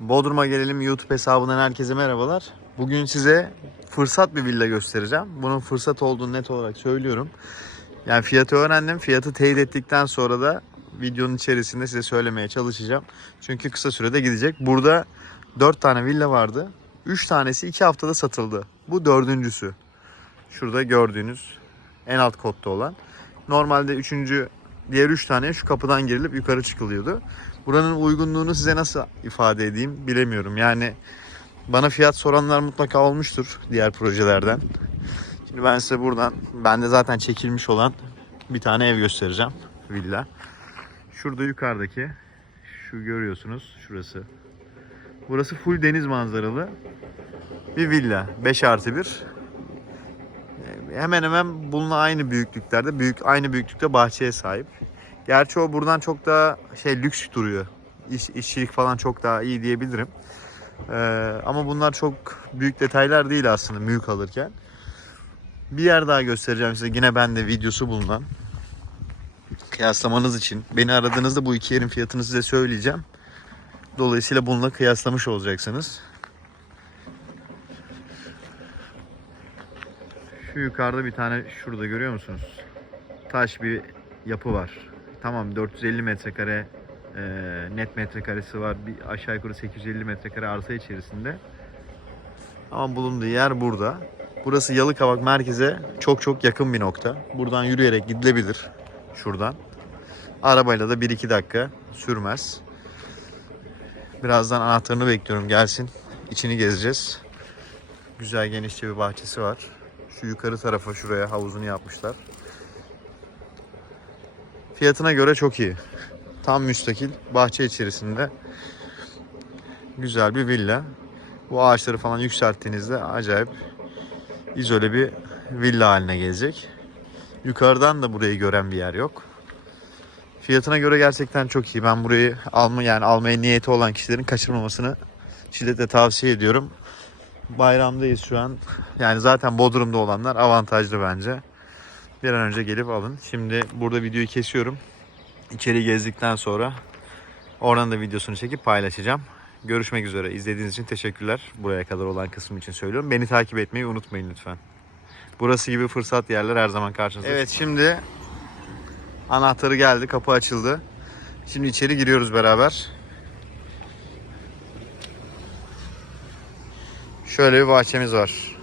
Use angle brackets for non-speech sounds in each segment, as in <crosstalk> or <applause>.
Bodrum'a gelelim YouTube hesabından herkese merhabalar. Bugün size fırsat bir villa göstereceğim. Bunun fırsat olduğunu net olarak söylüyorum. Yani fiyatı öğrendim. Fiyatı teyit ettikten sonra da videonun içerisinde size söylemeye çalışacağım. Çünkü kısa sürede gidecek. Burada 4 tane villa vardı. 3 tanesi 2 haftada satıldı. Bu dördüncüsü. Şurada gördüğünüz en alt kotta olan. Normalde üçüncü diğer 3 tane şu kapıdan girilip yukarı çıkılıyordu. Buranın uygunluğunu size nasıl ifade edeyim bilemiyorum. Yani bana fiyat soranlar mutlaka olmuştur diğer projelerden. Şimdi ben size buradan, bende zaten çekilmiş olan bir tane ev göstereceğim. Villa. Şurada yukarıdaki, şu görüyorsunuz şurası. Burası full deniz manzaralı bir villa. 5 artı 1. Hemen hemen bununla aynı büyüklüklerde, büyük aynı büyüklükte bahçeye sahip. Gerçi o buradan çok daha şey lüks duruyor. İş, işçilik falan çok daha iyi diyebilirim. Ee, ama bunlar çok büyük detaylar değil aslında mülk alırken. Bir yer daha göstereceğim size. Yine bende videosu bulunan. Kıyaslamanız için. Beni aradığınızda bu iki yerin fiyatını size söyleyeceğim. Dolayısıyla bununla kıyaslamış olacaksınız. Şu yukarıda bir tane şurada görüyor musunuz? Taş bir yapı var. Tamam 450 metrekare e, net metrekaresi var. Bir aşağı yukarı 850 metrekare arsa içerisinde. Ama bulunduğu yer burada. Burası Yalıkavak merkeze çok çok yakın bir nokta. Buradan yürüyerek gidilebilir. Şuradan. Arabayla da 1-2 dakika sürmez. Birazdan anahtarını bekliyorum gelsin. İçini gezeceğiz. Güzel genişçe bir bahçesi var. Şu yukarı tarafa şuraya havuzunu yapmışlar. Fiyatına göre çok iyi. Tam müstakil bahçe içerisinde güzel bir villa. Bu ağaçları falan yükselttiğinizde acayip izole bir villa haline gelecek. Yukarıdan da burayı gören bir yer yok. Fiyatına göre gerçekten çok iyi. Ben burayı alma yani almaya niyeti olan kişilerin kaçırmamasını şiddetle tavsiye ediyorum. Bayramdayız şu an. Yani zaten Bodrum'da olanlar avantajlı bence. Bir an önce gelip alın. Şimdi burada videoyu kesiyorum. İçeri gezdikten sonra oradan da videosunu çekip paylaşacağım. Görüşmek üzere. İzlediğiniz için teşekkürler. Buraya kadar olan kısım için söylüyorum. Beni takip etmeyi unutmayın lütfen. Burası gibi fırsat yerler her zaman karşınızda. Evet şimdi anahtarı geldi. Kapı açıldı. Şimdi içeri giriyoruz beraber. Şöyle bir bahçemiz var.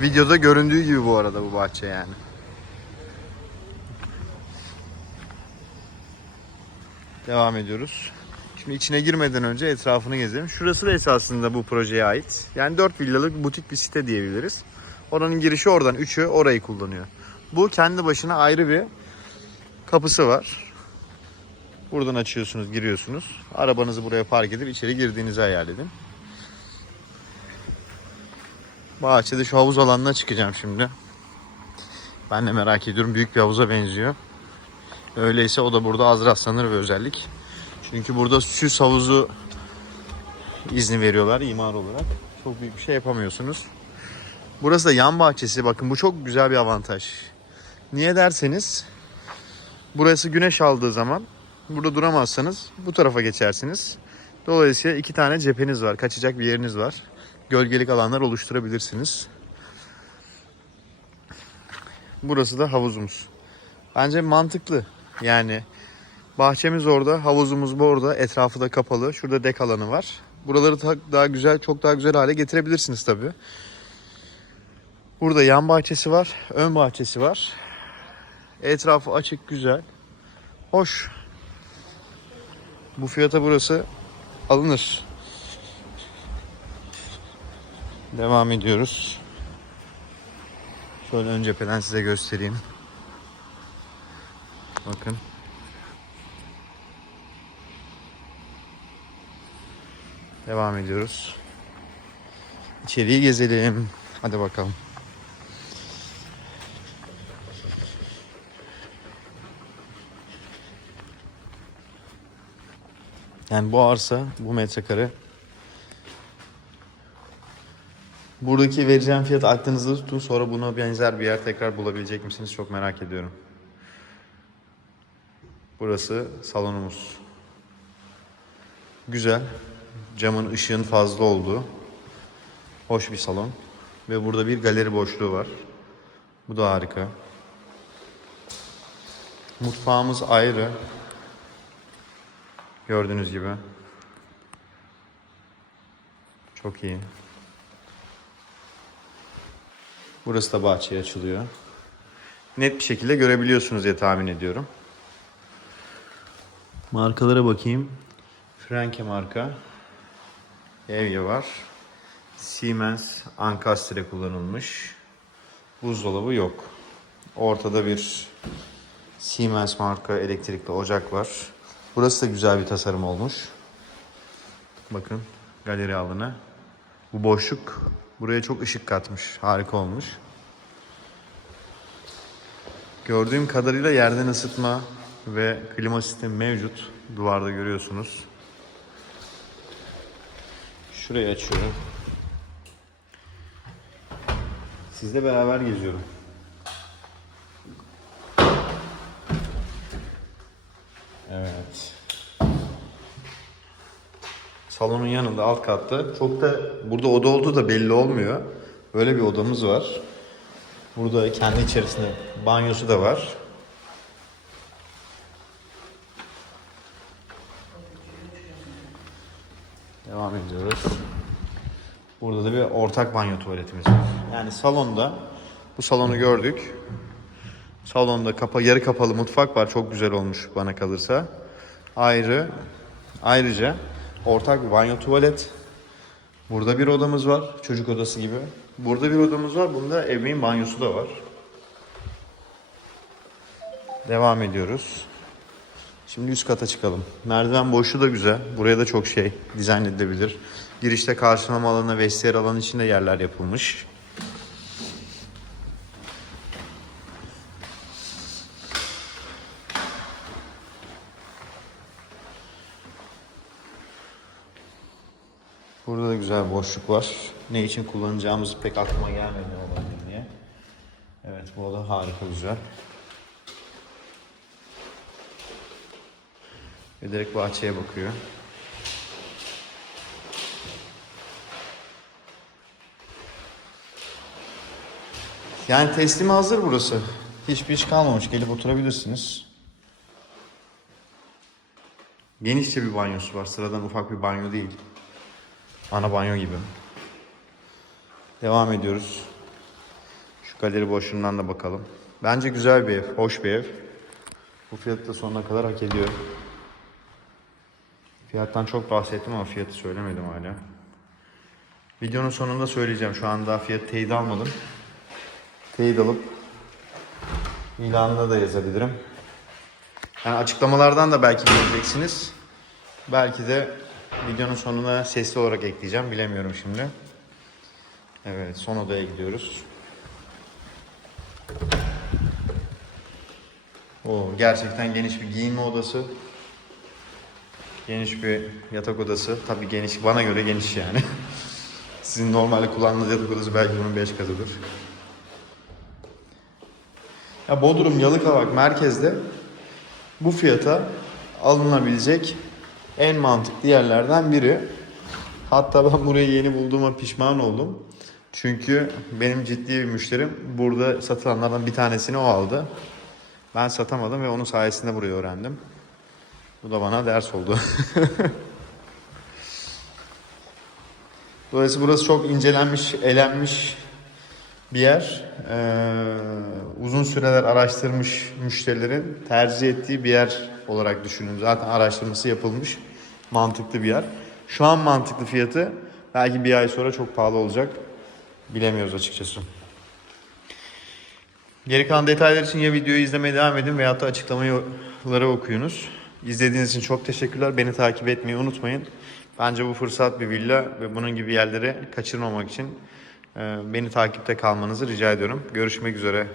Videoda göründüğü gibi bu arada bu bahçe yani. Devam ediyoruz. Şimdi içine girmeden önce etrafını gezelim. Şurası da esasında bu projeye ait. Yani 4 villalık butik bir site diyebiliriz. Oranın girişi oradan. Üçü orayı kullanıyor. Bu kendi başına ayrı bir kapısı var. Buradan açıyorsunuz, giriyorsunuz. Arabanızı buraya park edip içeri girdiğinizi hayal edin. Bahçede şu havuz alanına çıkacağım şimdi. Ben de merak ediyorum. Büyük bir havuza benziyor. Öyleyse o da burada az rastlanır bir özellik. Çünkü burada süs havuzu izni veriyorlar imar olarak. Çok büyük bir şey yapamıyorsunuz. Burası da yan bahçesi. Bakın bu çok güzel bir avantaj. Niye derseniz burası güneş aldığı zaman burada duramazsanız bu tarafa geçersiniz. Dolayısıyla iki tane cepheniz var. Kaçacak bir yeriniz var. Gölgelik alanlar oluşturabilirsiniz. Burası da havuzumuz. Bence mantıklı. Yani bahçemiz orada, havuzumuz bu orada, etrafı da kapalı. Şurada dek alanı var. Buraları da- daha güzel, çok daha güzel hale getirebilirsiniz tabii. Burada yan bahçesi var, ön bahçesi var. Etrafı açık, güzel. Hoş. Bu fiyata burası alınır. Devam ediyoruz. Şöyle ön cepheden size göstereyim. Bakın. Devam ediyoruz. İçeriği gezelim. Hadi bakalım. Yani bu arsa, bu metrekare Buradaki vereceğim fiyat aklınızda tutun. Sonra buna benzer bir yer tekrar bulabilecek misiniz? Çok merak ediyorum. Burası salonumuz. Güzel. Camın ışığın fazla olduğu. Hoş bir salon. Ve burada bir galeri boşluğu var. Bu da harika. Mutfağımız ayrı. Gördüğünüz gibi. Çok iyi. Burası da bahçeye açılıyor. Net bir şekilde görebiliyorsunuz diye tahmin ediyorum. Markalara bakayım. Franke marka. Evye var. Siemens Ankastre kullanılmış. Buzdolabı yok. Ortada bir Siemens marka elektrikli ocak var. Burası da güzel bir tasarım olmuş. Bakın galeri alanı. Bu boşluk buraya çok ışık katmış. Harika olmuş. Gördüğüm kadarıyla yerden ısıtma ve klima sistemi mevcut. Duvarda görüyorsunuz. Şurayı açıyorum. Sizle beraber geziyorum. Evet. Salonun yanında alt katta. Çok da burada oda olduğu da belli olmuyor. Böyle bir odamız var. Burada kendi içerisinde banyosu da var. Devam ediyoruz. Burada da bir ortak banyo tuvaletimiz var. Yani salonda bu salonu gördük. Salonda kapa yarı kapalı mutfak var. Çok güzel olmuş bana kalırsa. Ayrı ayrıca ortak bir banyo tuvalet. Burada bir odamız var. Çocuk odası gibi. Burada bir odamız var. Bunda ebeveyn banyosu da var. Devam ediyoruz. Şimdi üst kata çıkalım. Merdiven boşluğu da güzel. Buraya da çok şey dizayn edilebilir. Girişte karşılama alanı, vestiyer alanı içinde yerler yapılmış. Burada da güzel boşluk var. Ne için kullanacağımız pek aklıma gelmedi olabilir diye. Evet bu oda harika güzel. Ve direkt bahçeye bakıyor. Yani teslimi hazır burası. Hiçbir iş kalmamış. Gelip oturabilirsiniz. Genişçe bir banyosu var. Sıradan ufak bir banyo değil. Ana banyo gibi. Devam ediyoruz. Şu galeri boşluğundan da bakalım. Bence güzel bir ev, hoş bir ev. Bu fiyatı da sonuna kadar hak ediyor. Fiyattan çok bahsettim ama fiyatı söylemedim hala. Videonun sonunda söyleyeceğim. Şu anda fiyat teyit almadım. Teyit alıp ilanına da yazabilirim. Yani açıklamalardan da belki göreceksiniz. Belki de videonun sonuna sesli olarak ekleyeceğim. Bilemiyorum şimdi. Evet son odaya gidiyoruz. O gerçekten geniş bir giyinme odası. Geniş bir yatak odası. Tabii geniş, bana göre geniş yani. <laughs> Sizin normalde kullandığınız yatak odası belki bunun 5 katıdır. Ya Bodrum Yalıkavak merkezde bu fiyata alınabilecek en mantıklı yerlerden biri. Hatta ben burayı yeni bulduğuma pişman oldum. Çünkü benim ciddi bir müşterim burada satılanlardan bir tanesini o aldı. Ben satamadım ve onun sayesinde burayı öğrendim. Bu da bana ders oldu. <laughs> Dolayısıyla burası çok incelenmiş, elenmiş bir yer. Ee, uzun süreler araştırmış müşterilerin tercih ettiği bir yer olarak düşünün. Zaten araştırması yapılmış. Mantıklı bir yer. Şu an mantıklı fiyatı belki bir ay sonra çok pahalı olacak. Bilemiyoruz açıkçası. Geri kalan detaylar için ya videoyu izlemeye devam edin veyahut da açıklamaları okuyunuz. İzlediğiniz için çok teşekkürler. Beni takip etmeyi unutmayın. Bence bu fırsat bir villa ve bunun gibi yerleri kaçırmamak için e, beni takipte kalmanızı rica ediyorum. Görüşmek üzere.